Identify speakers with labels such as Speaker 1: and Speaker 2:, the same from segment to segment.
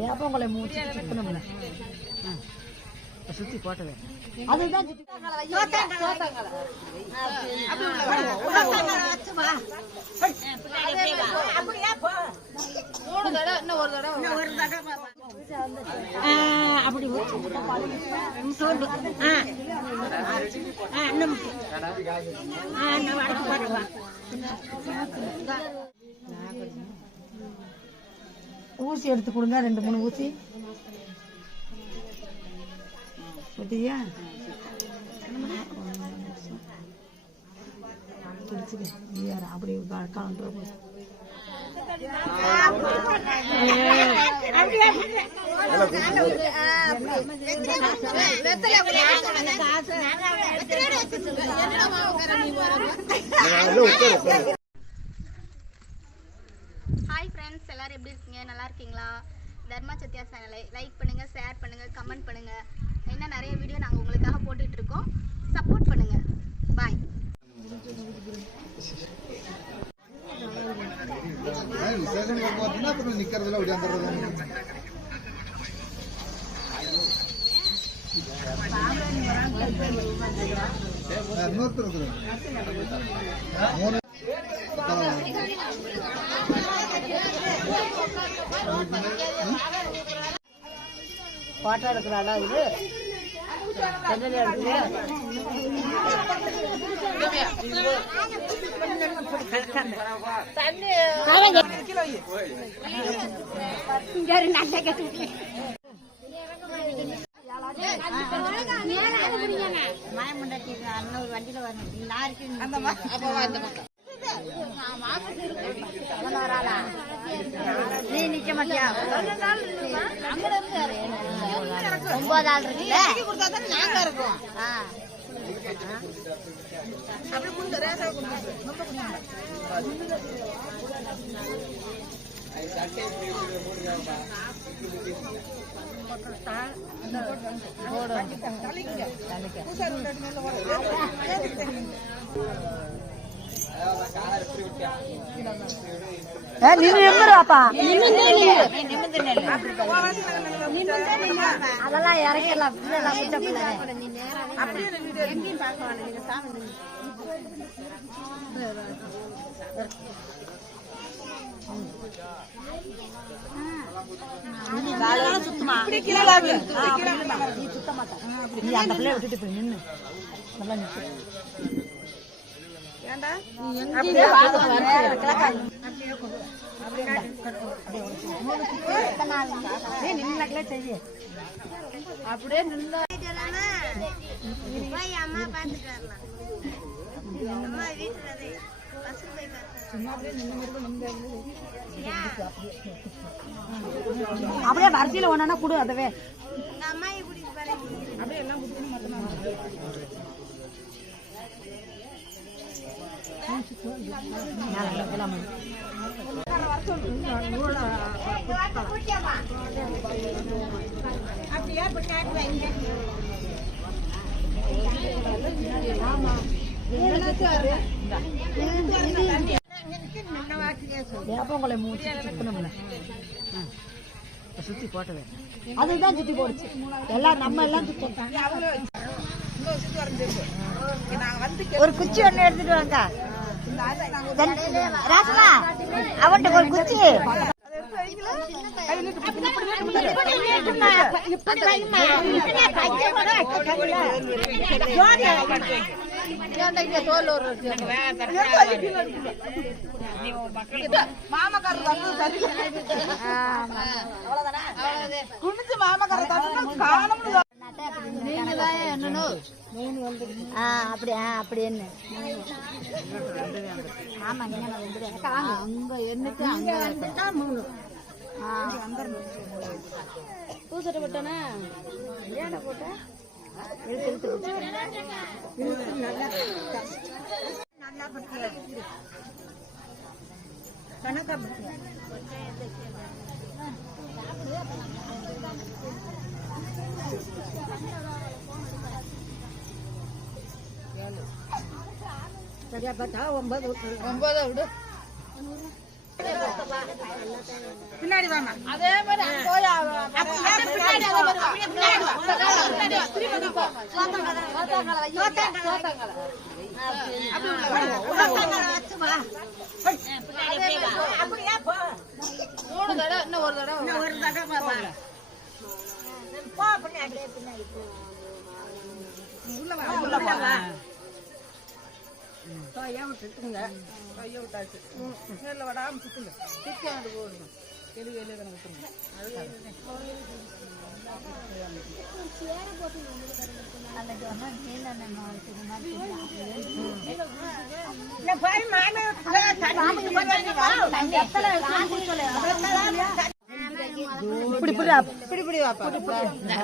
Speaker 1: வேப்பங்குலை மூச்சு சுத்தணும்ல சுத்தி போட்டது
Speaker 2: அதுதான் அப்படி சோண்டு ஆ இன்னும் அடக்கு போட்டுவா ஊசி எடுத்து கொடுங்க ரெண்டு மூணு ஊசி பத்தியா அப்படி
Speaker 3: எல்லாரும் எப்படி இருக்கீங்க நல்லா இருக்கீங்களா தர்மா சத்யா சேனலை லைக் பண்ணுங்க ஷேர் பண்ணுங்க கமெண்ட் பண்ணுங்க இன்னும் நிறைய வீடியோ நாங்கள் உங்களுக்காக இருக்கோம் சப்போர்ட் பண்ணுங்க பாய்
Speaker 2: அப்புறம் போட்டோ எடுக்கிறாளா இது மாயமுண்டாக்கி
Speaker 4: அண்ணன் வண்டியில வரணும் நாருக்கு
Speaker 5: அந்த
Speaker 6: நீ நிக்க மாட்டியா
Speaker 2: ನೀನು ನಿಮ್ಮಪ್ಪ
Speaker 7: அதெல்லாம் இறக்கல
Speaker 2: நீ அந்த பிள்ளைய விட்டுட்டு போய் நின்று நல்லா நிற்க அப்படியே நின்று போய் அம்மா அப்படியே வரிசையில் ஒன்னா கொடு அப்படியா இப்ப கேட்கல ஆமா வேப்பங்குளை சுத்தி போட்டது அதுதான் சுத்தி போடுச்சு எல்லாம் நம்ம எல்லாம் சுத்தம் ஒரு குச்சி ஒண்ணு எடுத்துட்டு வாங்க ராசமா அவன்கிட்ட ஒரு குச்சி
Speaker 8: மாமக்காரர் மாமக்காரர் காணும்
Speaker 2: அப்படியா அப்படி என்ன ஆமாங்க அங்க எண்ணுக்கு அங்க கணக்கா ஒன்பது விடு பின்னாடி வாமா அதே மாதிரி மூணு
Speaker 9: ஒரு தடவை
Speaker 2: உள்ள வா உள்ள வா தாயா விட்டு இருக்குங்க விட்டாச்சு நேரில் விடாமல் சுற்றுங்க சுற்றி அது போடுங்க கெளி வெளியே தானே விட்டுருங்க இப்படி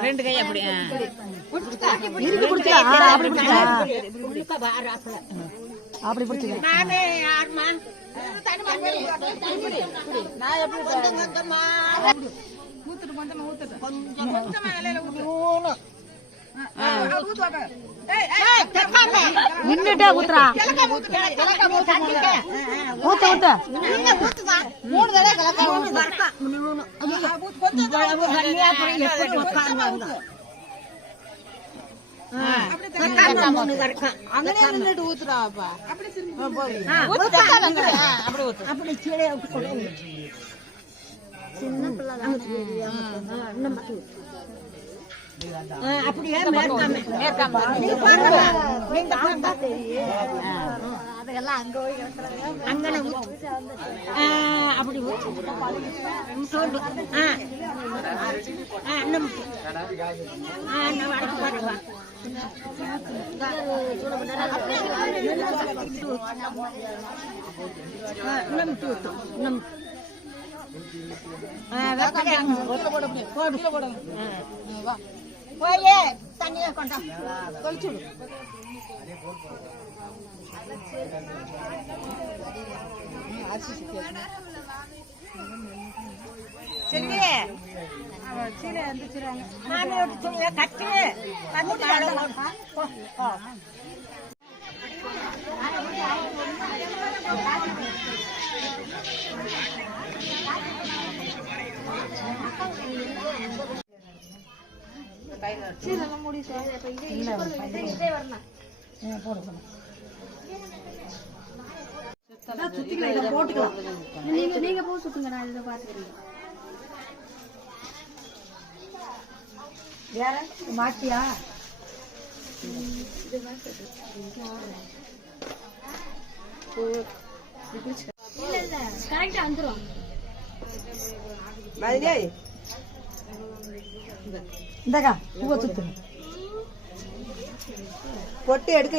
Speaker 2: ரெண்டு கை அப்படி அப்படி பிடிச்சிக்க நானே மூணு அப்படியே நின்றுட்டு ஊத்துறாப்பா அப்படி பாருங்க சின்ன அங்கன அப்படி சோண்டு ஆ ஆ நம்ம கையில் சீரெல்லாம் முடி இதே வரணும் போடுங்க போட்டு நீங்க பூ சுத்துங்க நான் மாட்டியா பூவை எடுக்க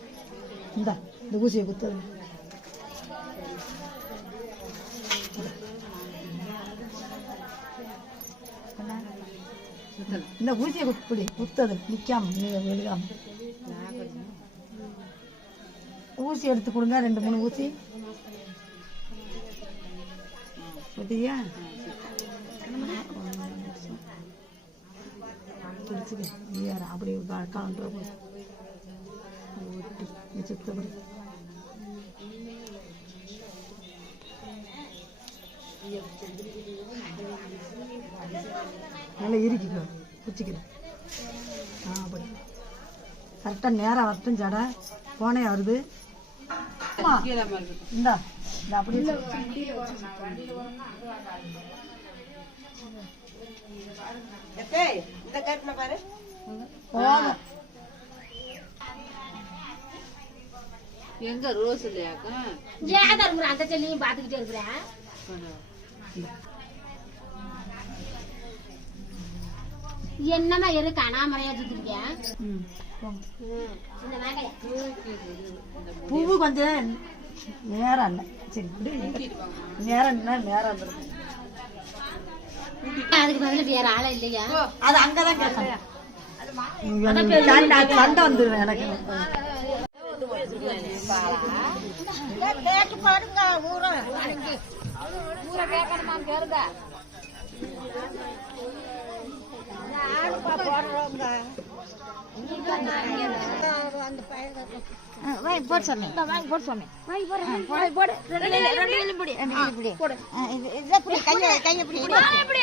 Speaker 2: இந்தா இந்த ஊசியை குத்து இந்த ஊசியை குத்துப்படி குத்தது நிற்காம விழுகாம ஊசி எடுத்து கொடுங்க ரெண்டு மூணு ஊசி குட்டியா பிடிச்சிக்க அப்படியே கலந்துருக்கோம் நல்லா இறுக்கிக்கோ பிடிச்சிக்கிறேன் ஆ அப்படி கரெக்டாக நேராக வரட்டும் ஜடை போனே வருது இந்தா இந்த அப்படியே இந்த பாரு போதும்
Speaker 10: எங்க ரோஸ் இல்லையாக்கா
Speaker 2: ஏன் இருக்கிற அந்த செல்லியும் பாத்துக்கிட்டே இருக்கிறேன் என்னமா இரு கணாமறையா சுத்திருக்கிய பூவு கொஞ்சம் நேரம் இல்லை சரி நேரம் நேரம் அதுக்கு பதில் வேற ஆள இல்லையா அது அங்கதான் கேட்டேன் சண்டை வந்துருவேன் எனக்கு கேட்டு பாருங்க ஊரை ஊரை கேட்கணுமா கேளுங்க வாங்கி போட்டு போட்டு சாமி எப்படி போடு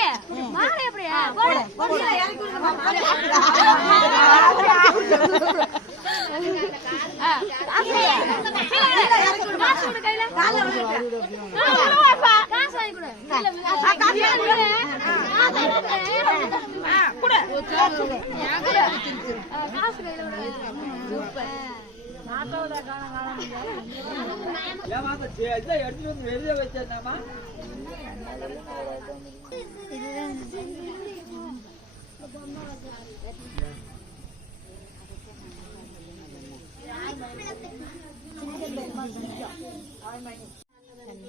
Speaker 2: எடுத்துட்டு வந்து வெளியே வச்சாமா இதுதான்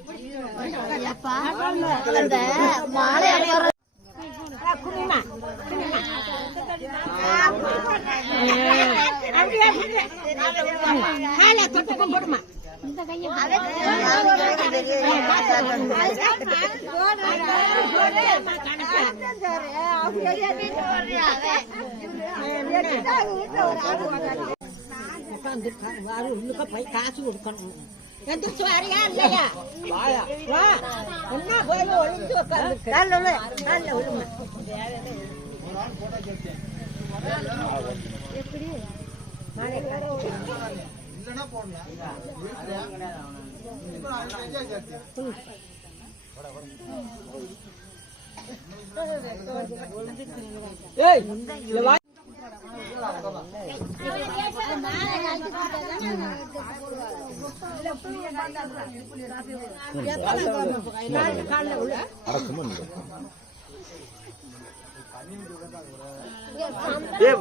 Speaker 2: போடுமா இந்த உட்காந்துருக்காங்க வாரு உள்ளுக்க போய் காசு கொடுக்கணும் எந்திரிச்சு வாரியா இல்லையா வா என்ன போயில ஒழிஞ்சு உட்காந்து நல்ல உள்ள நல்ல உள்ள எப்படி
Speaker 11: இல்லைன்னா போடலாம்
Speaker 12: ஏய்
Speaker 2: ஏ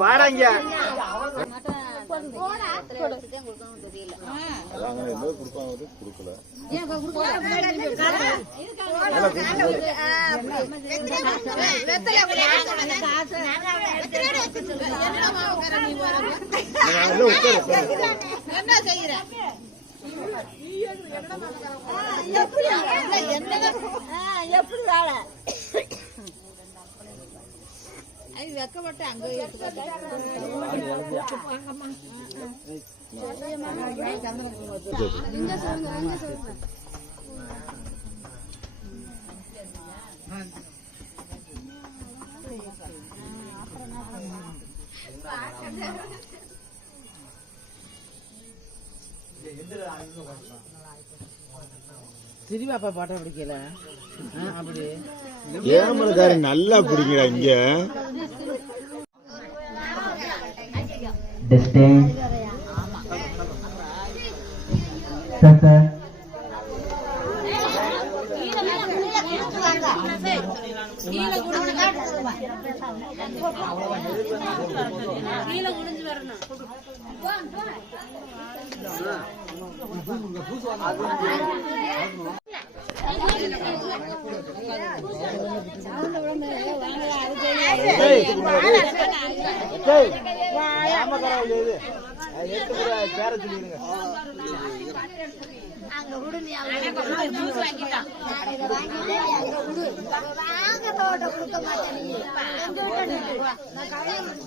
Speaker 2: வாடாங்க என்ன செய்யற எப்படி எப்படி வேலை அது வெக்கப்பட்டு அங்கே திரும்பி அப்பா பாட்டம் பிடிக்கல அப்படி
Speaker 12: ஏமலக்காரி நல்லா பிடிக்கிறா இங்க
Speaker 2: கீழே அங்க
Speaker 12: விடுங்க
Speaker 2: வாங்க தோட்ட கொடுக்க மாட்டேன்